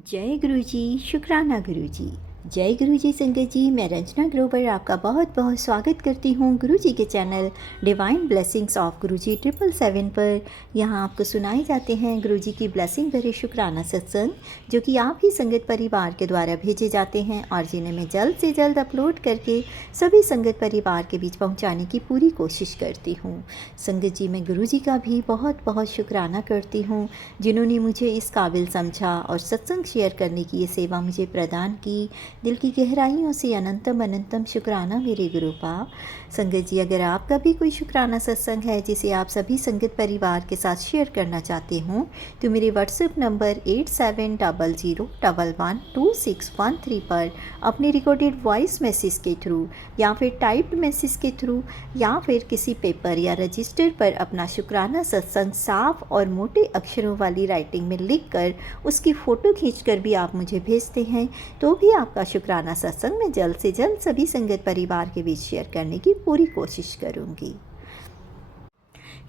जय गुरु जी। शुक्राना गुरु जी। जय गुरु जी संगत जी, मैं रंजना ग्रोवर आपका बहुत बहुत स्वागत करती हूँ गुरु जी के चैनल डिवाइन ब्लेसिंग्स ऑफ गुरु जी 777 पर। यहाँ आपको सुनाए जाते हैं गुरु जी की ब्लेसिंग भरे शुक्राना सत्संग, जो कि आप ही संगत परिवार के द्वारा भेजे जाते हैं और जिन्हें मैं जल्द से जल्द अपलोड करके सभी संगत परिवार के बीच पहुँचाने की पूरी कोशिश करती हूँ। संगत जी, मैं गुरु जी का भी बहुत बहुत शुक्राना करती हूँ, जिन्होंने मुझे इस काबिल समझा और सत्संग शेयर करने की ये सेवा मुझे प्रदान की। दिल की गहराइयों से अनंतम अनंतम शुक्राना मेरे गुरुपा। संगत जी, अगर आपका भी कोई शुक्राना सत्संग है जिसे आप सभी संगत परिवार के साथ शेयर करना चाहते हों, तो मेरे व्हाट्सएप नंबर 8700112613 पर अपने रिकॉर्डेड वॉइस मैसेज के थ्रू या फिर टाइप्ड मैसेज के थ्रू या फिर किसी पेपर या रजिस्टर पर अपना शुक्राना सत्संग साफ और मोटे अक्षरों वाली राइटिंग में लिखकर उसकी फ़ोटो खींचकर भी आप मुझे भेजते हैं, तो भी आपका शुक्राना सत्संग मैं जल्द से जल्द सभी संगत परिवार के बीच शेयर करने की पूरी कोशिश करूंगी।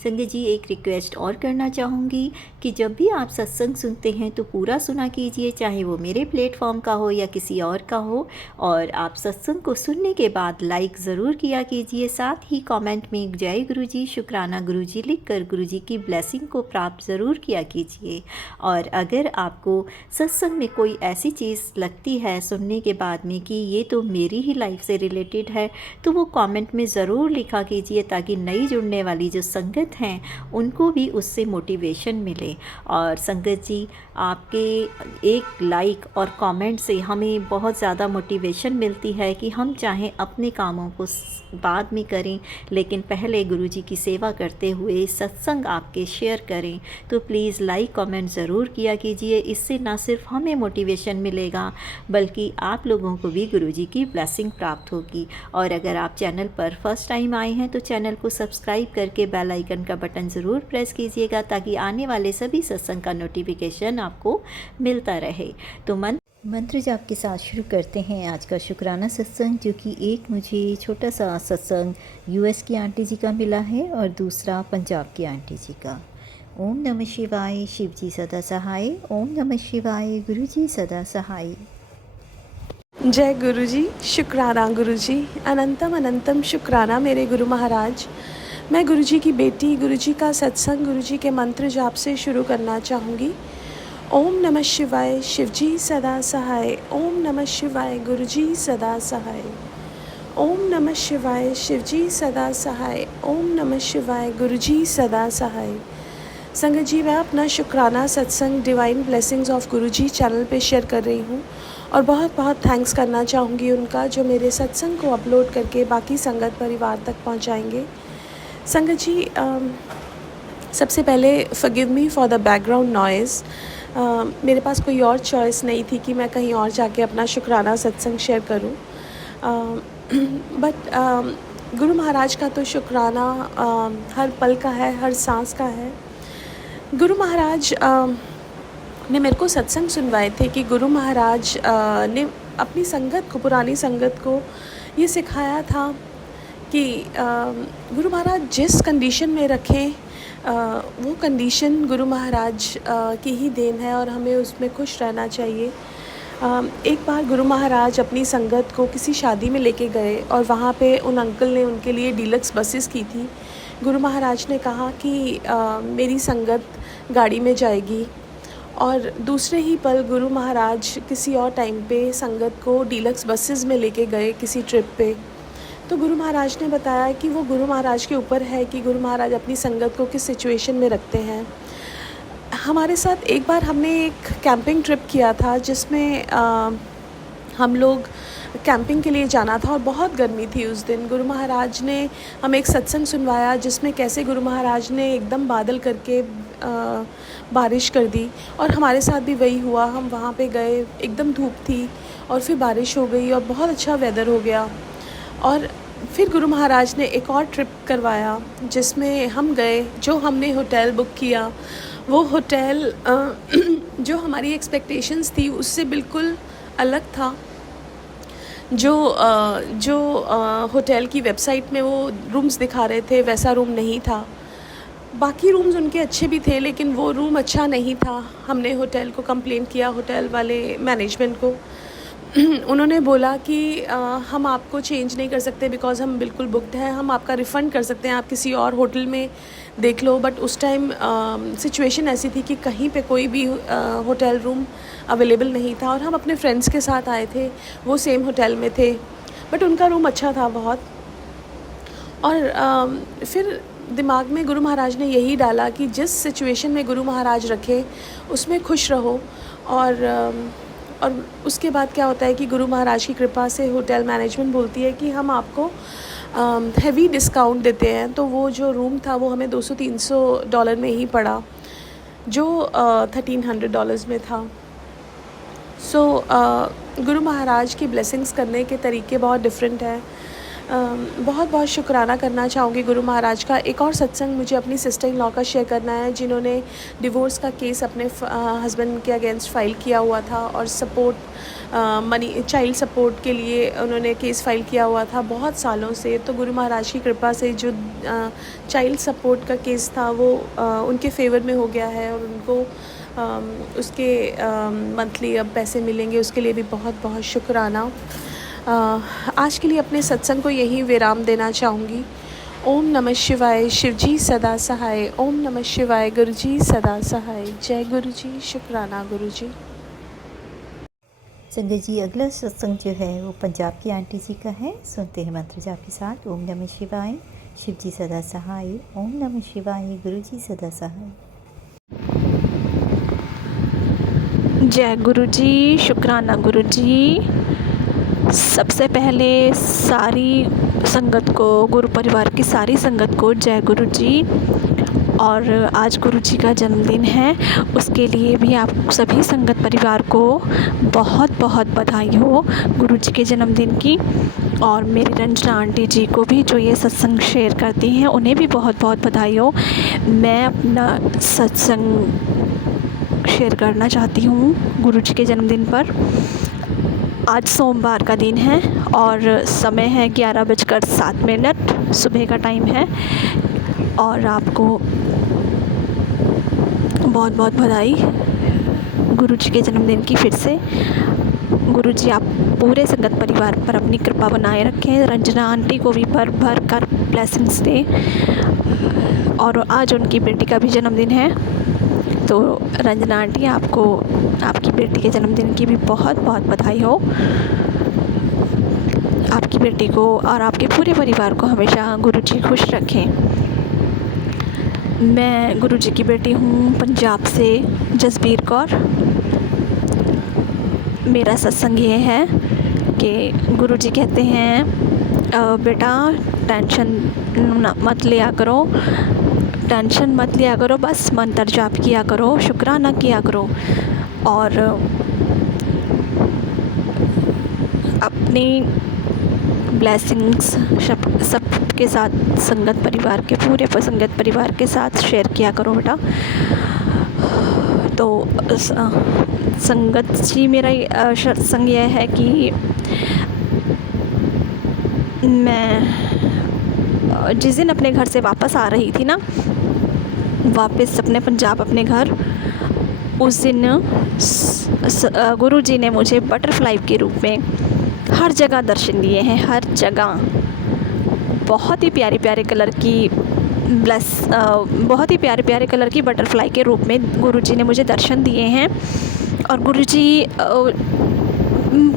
संगत जी, एक रिक्वेस्ट और करना चाहूँगी कि जब भी आप सत्संग सुनते हैं तो पूरा सुना कीजिए, चाहे वो मेरे प्लेटफॉर्म का हो या किसी और का हो। और आप सत्संग को सुनने के बाद लाइक ज़रूर किया कीजिए, साथ ही कमेंट में जय गुरु जी, शुक्राना गुरु जी लिख कर गुरु जी की ब्लेसिंग को प्राप्त ज़रूर किया कीजिए। और अगर आपको सत्संग में कोई ऐसी चीज़ लगती है सुनने के बाद में कि ये तो मेरी ही लाइफ से रिलेटेड है, तो वो कमेंट में ज़रूर लिखा कीजिए, ताकि नई जुड़ने वाली जो संगत हैं उनको भी उससे मोटिवेशन मिले। और संगत जी, आपके एक लाइक और कमेंट से हमें बहुत ज़्यादा मोटिवेशन मिलती है कि हम चाहें अपने कामों को बाद में करें, लेकिन पहले गुरु जी की सेवा करते हुए सत्संग आपके शेयर करें। तो प्लीज़ लाइक कमेंट ज़रूर किया कीजिए। इससे ना सिर्फ हमें मोटिवेशन मिलेगा, बल्कि आप लोगों को भी गुरु जी की ब्लेसिंग प्राप्त होगी। और अगर आप चैनल पर फर्स्ट टाइम आए हैं तो चैनल को सब्सक्राइब करके बेल आइकन का बटन ज़रूर प्रेस कीजिएगा, ताकि आने वाले सभी सत्संग का नोटिफिकेशन आपको मिलता रहे। तो मंत्र जाप के साथ शुरू करते हैं आज का शुक्राना सत्संग, जो कि एक मुझे छोटा सा सत्संग यूएस की आंटी जी का मिला है और दूसरा पंजाब की आंटी जी का। ओम नमः शिवाय, शिव जी सदा सहाय। ओम नमः शिवाय, गुरु जी सदा सहाय। जय गुरु जी, शुक्राना गुरु जी, अनंतम अनंतम शुक्राना मेरे गुरु महाराज। मैं गुरु जी की बेटी, गुरु जी का सत्संग गुरु जी के मंत्र जाप से शुरू करना चाहूँगी। ओम नमः शिवाय, शिव जी सदा सहाय। ओम नमः शिवाय, गुरु जी सदा सहाय। ओम नमः शिवाय, शिव जी सदा सहाय। ओम नमः शिवाय, गुरु जी सदा सहाय। संगत जी, मैं अपना शुक्राना सत्संग divine blessings of Guru ji channel पे शेयर कर रही हूँ और बहुत बहुत थैंक्स करना चाहूँगी उनका, जो मेरे सत्संग को अपलोड करके बाकी संगत परिवार तक पहुँचाएंगे। संगत जी, सबसे पहले forgive me for the background noise. मेरे पास कोई और चॉइस नहीं थी कि मैं कहीं और जाके अपना शुक्राना सत्संग शेयर करूं, बट गुरु महाराज का तो शुक्राना हर पल का है, हर सांस का है। गुरु महाराज ने मेरे को सत्संग सुनवाए थे कि गुरु महाराज ने अपनी संगत को, पुरानी संगत को ये सिखाया था कि गुरु महाराज जिस कंडीशन में रखें वो कंडीशन गुरु महाराज की ही देन है और हमें उसमें खुश रहना चाहिए। एक बार गुरु महाराज अपनी संगत को किसी शादी में लेके गए और वहाँ पे उन अंकल ने उनके लिए डीलक्स बसेस की थी। गुरु महाराज ने कहा कि मेरी संगत गाड़ी में जाएगी, और दूसरे ही पल गुरु महाराज किसी और टाइम पे संगत को डीलक्स बसेस में लेके गए किसी ट्रिप पे। तो गुरु महाराज ने बताया कि वो गुरु महाराज के ऊपर है कि गुरु महाराज अपनी संगत को किस सिचुएशन में रखते हैं। हमारे साथ एक बार हमने एक कैंपिंग ट्रिप किया था, जिसमें हम लोग कैंपिंग के लिए जाना था और बहुत गर्मी थी उस दिन। गुरु महाराज ने हमें एक सत्संग सुनवाया जिसमें कैसे गुरु महाराज ने एकदम बादल करके बारिश कर दी, और हमारे साथ भी वही हुआ। हम वहाँ पे गए, एकदम धूप थी और फिर बारिश हो गई और बहुत अच्छा वेदर हो गया। और फिर गुरु महाराज ने एक और ट्रिप करवाया जिसमें हम गए। जो हमने होटल बुक किया वो होटल जो हमारी एक्सपेक्टेशंस थी उससे बिल्कुल अलग था। जो होटल की वेबसाइट में वो रूम्स दिखा रहे थे वैसा रूम नहीं था। बाकी रूम्स उनके अच्छे भी थे, लेकिन वो रूम अच्छा नहीं था। हमने होटल को कंप्लेन किया, होटल वाले मैनेजमेंट को। उन्होंने बोला कि हम आपको चेंज नहीं कर सकते बिकॉज़ हम बिल्कुल बुकड हैं, हम आपका रिफ़ंड कर सकते हैं, आप किसी और होटल में देख लो। बट उस टाइम सिचुएशन ऐसी थी कि कहीं पे कोई भी होटल रूम अवेलेबल नहीं था, और हम अपने फ्रेंड्स के साथ आए थे, वो सेम होटल में थे, बट उनका रूम अच्छा था बहुत। और फिर दिमाग में गुरु महाराज ने यही डाला कि जिस सिचुएशन में गुरु महाराज रखे उसमें खुश रहो। और उसके बाद क्या होता है कि गुरु महाराज की कृपा से होटल मैनेजमेंट बोलती है कि हम आपको हेवी डिस्काउंट देते हैं। तो वो जो रूम था वो हमें $200-300 में ही पड़ा, जो $1300 में था। सो गुरु महाराज की ब्लेसिंग्स करने के तरीके बहुत डिफरेंट हैं। बहुत बहुत शुक्राना करना चाहूँगी गुरु महाराज का। एक और सत्संग मुझे अपनी सिस्टर इन लॉ का शेयर करना है, जिन्होंने डिवोर्स का केस अपने हस्बैंड के अगेंस्ट फ़ाइल किया हुआ था, और सपोर्ट मनी चाइल्ड सपोर्ट के लिए उन्होंने केस फाइल किया हुआ था बहुत सालों से। तो गुरु महाराज की कृपा से जो चाइल्ड सपोर्ट का केस था वो उनके फेवर में हो गया है, और उनको उसके मंथली अब पैसे मिलेंगे, उसके लिए भी बहुत बहुत शुक्राना। आज के लिए अपने सत्संग को यहीं विराम देना चाहूँगी। ओम नमः शिवाय, शिवजी सदा सहाय। ओम नमः शिवाय, गुरुजी सदा सहाय। जय गुरुजी, शुक्राना गुरुजी। संगत जी, अगला सत्संग जो है वो पंजाब की आंटी जी का है। सुनते हैं मंत्र जाप के साथ। ओम नमः शिवाय, शिव जी सदा सहाय। ओम नमः शिवाय, गुरु जी सदा सहाय। जय गुरु जी, शुक्राना गुरु जी। सबसे पहले सारी संगत को, गुरु परिवार की सारी संगत को जय गुरु जी। और आज गुरु जी का जन्मदिन है, उसके लिए भी आप सभी संगत परिवार को बहुत बहुत बधाई हो गुरु जी के जन्मदिन की। और मेरी रंजना आंटी जी को भी, जो ये सत्संग शेयर करती हैं, उन्हें भी बहुत बहुत बधाई हो। मैं अपना सत्संग शेयर करना चाहती हूँ गुरु जी के जन्मदिन पर। आज सोमवार का दिन है और समय है 11:07, सुबह का टाइम है। और आपको बहुत बहुत बधाई गुरु जी के जन्मदिन की फिर से। गुरु जी आप पूरे संगत परिवार पर अपनी कृपा बनाए रखें। रंजना आंटी को भी भर भर कर ब्लेसिंग्स दें। और आज उनकी बेटी का भी जन्मदिन है, तो रंजना आंटी आपको आपकी बेटी के जन्मदिन की भी बहुत बहुत बधाई हो। आपकी बेटी को और आपके पूरे परिवार को हमेशा गुरु जी खुश रखें। मैं गुरु जी की बेटी हूँ, पंजाब से, जसबीर कौर। मेरा सत्संग ये है कि गुरु जी कहते हैं, बेटा टेंशन मत लिया करो, टेंशन मत लिया करो, बस मंत्र जाप किया करो, शुक्राना किया करो, और अपनी ब्लेसिंग्स सब के साथ, संगत परिवार के, पूरे संगत परिवार के साथ शेयर किया करो बेटा। तो संगत जी, मेरा सत्संग यह है कि मैं जिस दिन अपने घर से वापस आ रही थी ना, वापस अपने पंजाब अपने घर, उस दिन गुरु जी ने मुझे बटरफ्लाई के रूप में हर जगह दर्शन दिए हैं, हर जगह। बहुत ही प्यारे प्यारे कलर की बहुत ही प्यारे प्यारे कलर की बटरफ्लाई के रूप में गुरु जी ने मुझे दर्शन दिए हैं। और गुरु जी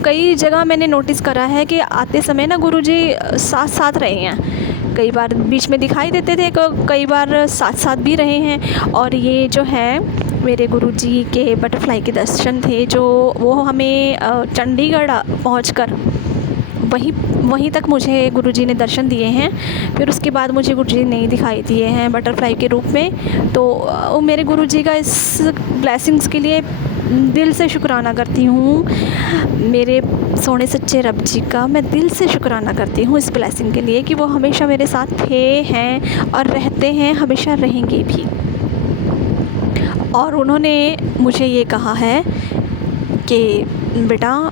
कई जगह मैंने नोटिस करा है कि आते समय ना गुरु जी साथ साथ रहे हैं। कई बार बीच में दिखाई देते थे, कई बार साथ साथ भी रहे हैं। और ये जो है मेरे गुरु जी के बटरफ्लाई के दर्शन थे, जो वो हमें चंडीगढ़ पहुंचकर वहीं तक मुझे गुरु जी ने दर्शन दिए हैं। फिर उसके बाद मुझे गुरु जी नहीं दिखाई दिए हैं बटरफ्लाई के रूप में। तो मेरे गुरु जी का इस ब्लेसिंग्स के लिए दिल से शुक्राना करती हूँ। मेरे सोने सच्चे रब जी का मैं दिल से शुक्राना करती हूँ इस ब्लेसिंग के लिए, कि वो हमेशा मेरे साथ थे, हैं और रहते हैं, हमेशा रहेंगे भी। और उन्होंने मुझे ये कहा है कि बेटा,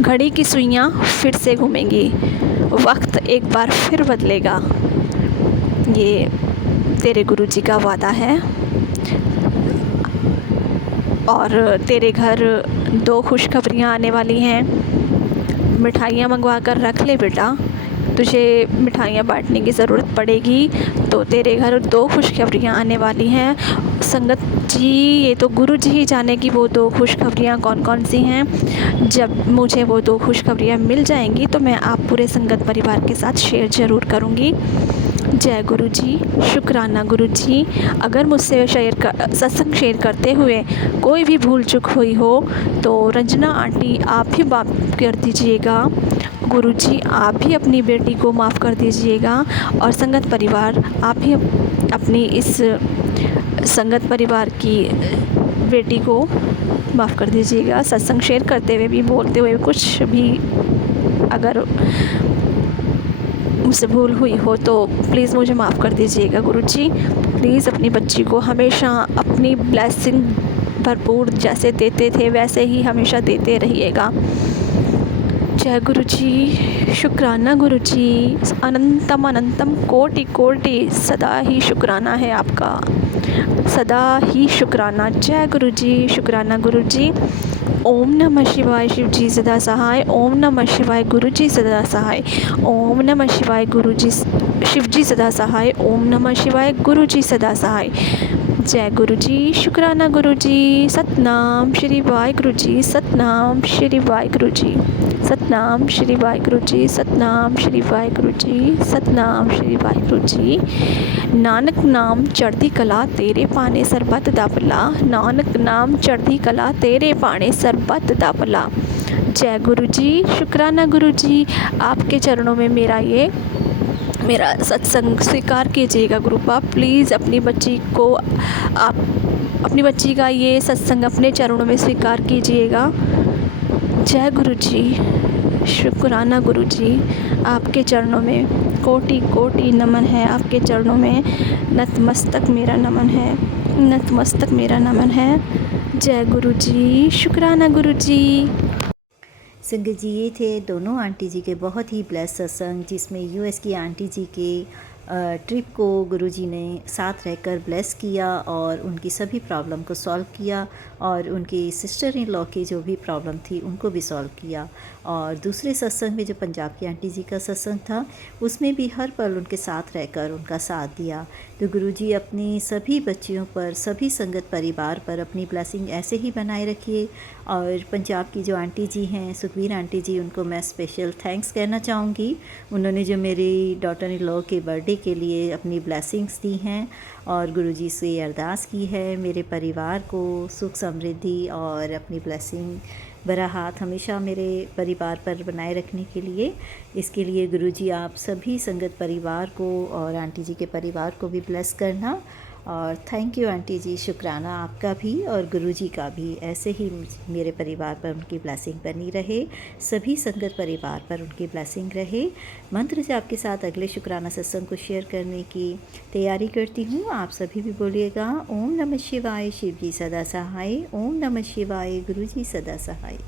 घड़ी की सुइयाँ फिर से घूमेंगी, वक्त एक बार फिर बदलेगा, ये तेरे गुरुजी का वादा है और तेरे घर 2 खुशखबरियाँ आने वाली हैं। मिठाइयाँ मंगवा कर रख ले बेटा, तुझे मिठाइयाँ बांटने की ज़रूरत पड़ेगी, तो तेरे घर 2 खुशखबरियाँ आने वाली हैं। संगत जी, ये तो गुरु जी ही जाने कि वो 2 खुशखबरियाँ कौन कौन सी हैं। जब मुझे वो 2 खुशखबरियाँ मिल जाएंगी तो मैं आप पूरे संगत परिवार के साथ शेयर ज़रूर करूँगी। जय गुरु जी, शुक्राना गुरु जी। अगर मुझसे सत्संग शेयर करते हुए कोई भी भूल चूक हुई हो तो रंजना आंटी आप भी माफ़ कर दीजिएगा। गुरु जी आप भी अपनी बेटी को माफ़ कर दीजिएगा और संगत परिवार आप भी अपनी इस संगत परिवार की बेटी को माफ़ कर दीजिएगा। सत्संग शेयर करते हुए भी, बोलते हुए कुछ भी अगर मुझसे भूल हुई हो तो प्लीज़ मुझे माफ़ कर दीजिएगा गुरुजी। प्लीज़ अपनी बच्ची को हमेशा अपनी ब्लेसिंग भरपूर जैसे देते थे वैसे ही हमेशा देते रहिएगा। जय गुरुजी, शुक्राना गुरुजी, अनंतम अनंतम कोटि कोटि सदा ही शुक्राना है आपका, सदा ही शुक्राना। जय गुरुजी, शुक्राना गुरुजी। ओम नमः शिवाय शिवजी सदा सहाय, ओम नमः शिवाय गुरुजी सदा सहाय, ओम नमः शिवाय गुरुजी शिवजी सदा सहाय, ओम नमः शिवाय गुरुजी सदा सहाय। जय गुरुजी, शुक्राना गुरुजी। सतनाम श्री वाहिगुरु जी, सतनाम श्री वाहिगुरु जी, सतनाम श्री वाहिगुरु जी, सतनाम श्री वाहिगुरु जी, सतनाम श्री वाहिगुरु जी। नानक नाम चढ़ती कला तेरे पाने सरबत दा भला, नानक नाम चढ़ती कला तेरे पाने सरबत दा भला। जय गुरु जी, शुक्राना गुरु जी। आपके चरणों में मेरा सत्संग स्वीकार कीजिएगा गुरु बाप। प्लीज़ अपनी बच्ची को आप अपनी बच्ची का ये सत्संग अपने चरणों में स्वीकार कीजिएगा। जय गुरु जी, शुक्राना गुरु जी। आपके चरणों में कोटि कोटि नमन है, आपके चरणों में नतमस्तक मेरा नमन है, नतमस्तक मेरा नमन है। जय गुरु जी, शुक्राना गुरु जी। संगत जी, ये थे दोनों आंटी जी के बहुत ही ब्लेस सत्संग, जिसमें यूएस की आंटी जी के ट्रिप को गुरुजी ने साथ रहकर ब्लेस किया और उनकी सभी प्रॉब्लम को सॉल्व किया और उनकी सिस्टर इन लॉ की जो भी प्रॉब्लम थी उनको भी सॉल्व किया। और दूसरे सत्संग में जो पंजाब की आंटी जी का सत्संग था उसमें भी हर पल उनके साथ रहकर उनका साथ दिया। तो गुरुजी अपनी सभी बच्चियों पर, सभी संगत परिवार पर अपनी ब्लेसिंग ऐसे ही बनाए रखिए। और पंजाब की जो आंटी जी हैं, सुखबीर आंटी जी, उनको मैं स्पेशल थैंक्स कहना चाहूँगी। उन्होंने जो मेरी डॉटर इन लॉ के बर्थडे के लिए अपनी ब्लेसिंग्स दी हैं और गुरुजी से अरदास की है मेरे परिवार को सुख समृद्धि और अपनी ब्लेसिंग बरा हाथ हमेशा मेरे परिवार पर बनाए रखने के लिए। इसके लिए गुरुजी आप सभी संगत परिवार को और आंटी जी के परिवार को भी ब्लेस करना। और थैंक यू आंटी जी, शुक्राना आपका भी और गुरुजी का भी। ऐसे ही मेरे परिवार पर उनकी ब्लेसिंग बनी रहे, सभी संगत परिवार पर उनकी ब्लेसिंग रहे। मंत्र से आपके साथ अगले शुक्राना सत्संग को शेयर करने की तैयारी करती हूँ। आप सभी भी बोलिएगा ओम नमः शिवाय शिवजी सदा सहाय, ओम नमः शिवाय गुरुजी सदा सहाय।